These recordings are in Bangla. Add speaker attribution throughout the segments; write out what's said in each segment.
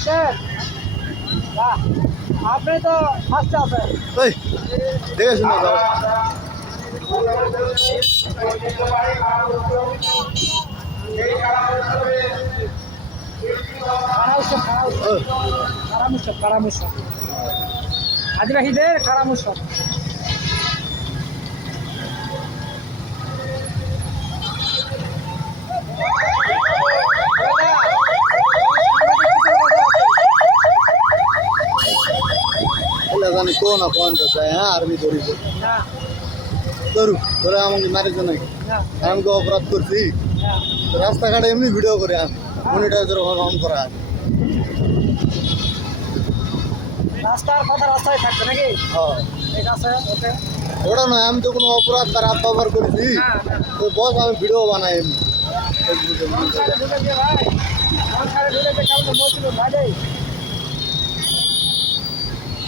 Speaker 1: আসেন। বাহ, আপনি তো ফার্স্টে আছেন
Speaker 2: ওই দেখে শুনে যাও।
Speaker 1: আদিবাসীদের কারাম
Speaker 2: কোন পয়েন্ট যায় হ্যাঁ আর্মি ধরিব।
Speaker 1: না।
Speaker 2: ধরু আমাকে মারিছ নাকি?
Speaker 1: না।
Speaker 2: আমি তো অপরাধ করছি।
Speaker 1: না।
Speaker 2: রাস্তাঘাটে এমনি ভিডিও করে আমি। মনিটাইজার অন করা আছে।
Speaker 1: রাস্তার কথা রাস্তায় থাকবে নাকি?
Speaker 2: হ্যাঁ।
Speaker 1: ঠিক আছে ওকে।
Speaker 2: ওটা নয় আমি তো কোনো অপরাধ তার ব্যবহার করেছি।
Speaker 1: না না।
Speaker 2: তো বস আমি ভিডিও বানাই এমনি ফেসবুকে
Speaker 1: কোন সাইডে ঢুকেছে ভাই কোন সাইডে ঢুকেছে কাউকে বলছিল ভাই রে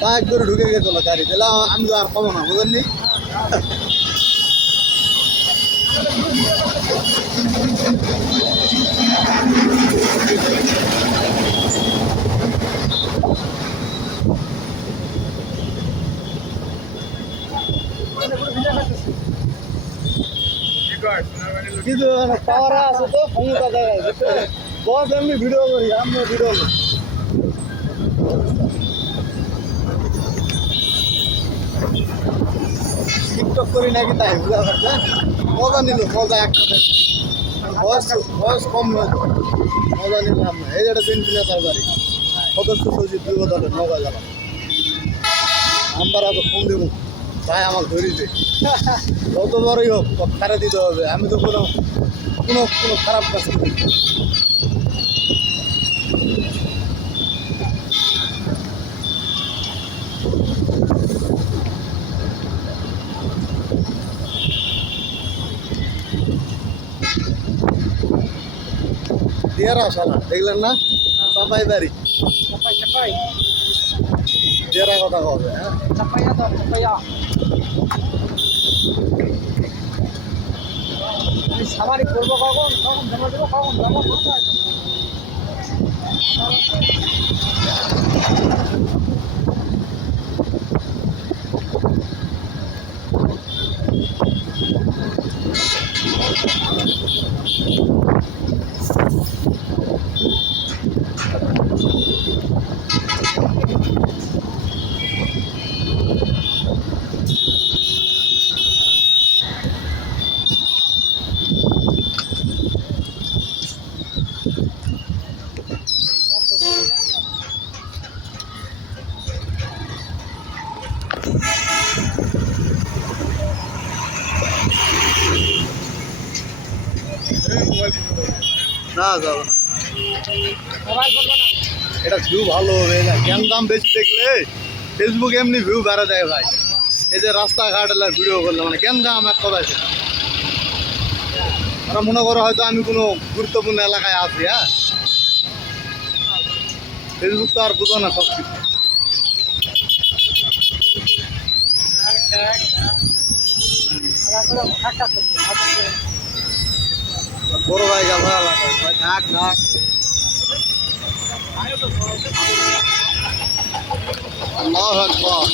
Speaker 2: পাঁচ করে ঢুকে গেছিল গাড়ি। তাহলে আমি তো আর পাবো না, বুঝেননি? কিন্তু পাওয়ার আছে তো ক্ষমতা দেখা বস এমনি ভিডিও করি আমি ভিডিও করি। টিকটক করি নাকি তাই মজা নিল, মজা একসাথে। বয়স বয়স কম মজা নিলাম না এই যেটা তিন দিনে তার বাড়ি। সদস্য সচিব দুই দলে নগা গেল নাম্বার তো ফোন দেবো। ভাই, আমার ধরিতে যত বড়ই হোক খারা দিতে হবে। আমি তো কোনো কোনো কোনো খারাপ কাজ করি দিয়ারা শালা দেখলেন না? সাফাই বাড়ি।
Speaker 1: চাপাই চাপাই।
Speaker 2: দিয়ারা কথা হবে হ্যাঁ?
Speaker 1: চাপাইয়া তো চাপাইয়া। আমি সাবারি করব কখন? কখন জমা দেবো কখন জমা করতে হয় তো।
Speaker 2: না, যাবে না। এটা ভিউ ভালো হবে দাম বেশি দেখলে? ফেসবুক এমনি ভিউ বেড়া যায় ভাই। এই যে রাস্তাঘাট এলার ভিডিও করলে মানে কেন দাম এক কথা ওরা মনে করো হয়তো আমি কোনো গুরুত্বপূর্ণ এলাকায় আছি হ্যাঁ? ফেসবুক তো আর বুঝো না সব কিছু।
Speaker 1: তারপরে ঠাট্টা করছে, ঠাট্টা করে।
Speaker 2: বড় ভাই এলাকায় থাক থাক। আল্লাহ আকবার।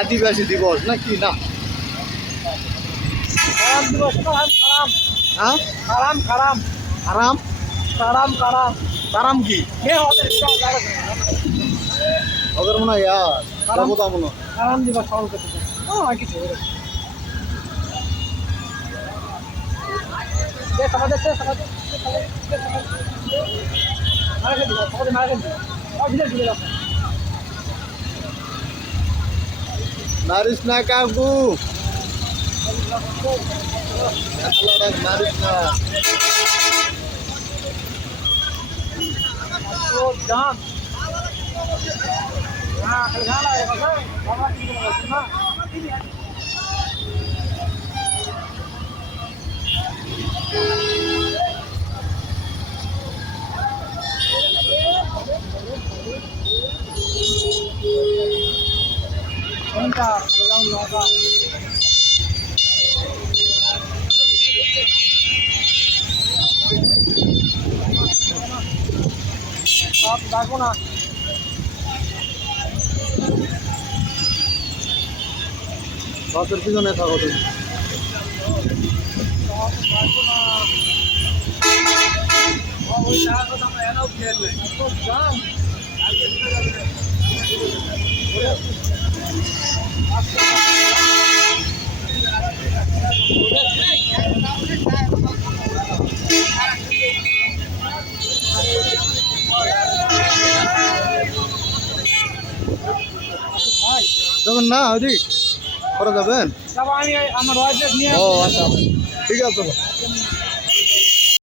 Speaker 2: আদিবাসী দিবস না। কি না
Speaker 1: দিবস তো হাম খারাম
Speaker 2: হ্যাঁ?
Speaker 1: খারাম
Speaker 2: আরাম কি। ওদের মনে হয়।
Speaker 1: খারাম দিবস পালন করতে
Speaker 2: নারিশ না কাকু। মারিস না
Speaker 1: দাম হ্যাঁ খালি সব দেখো না
Speaker 2: বাসের পিছনে থাকো তুমি
Speaker 1: সব
Speaker 2: যাবেন না ওদিক করা যাবেন? ও আচ্ছা ঠিক আছে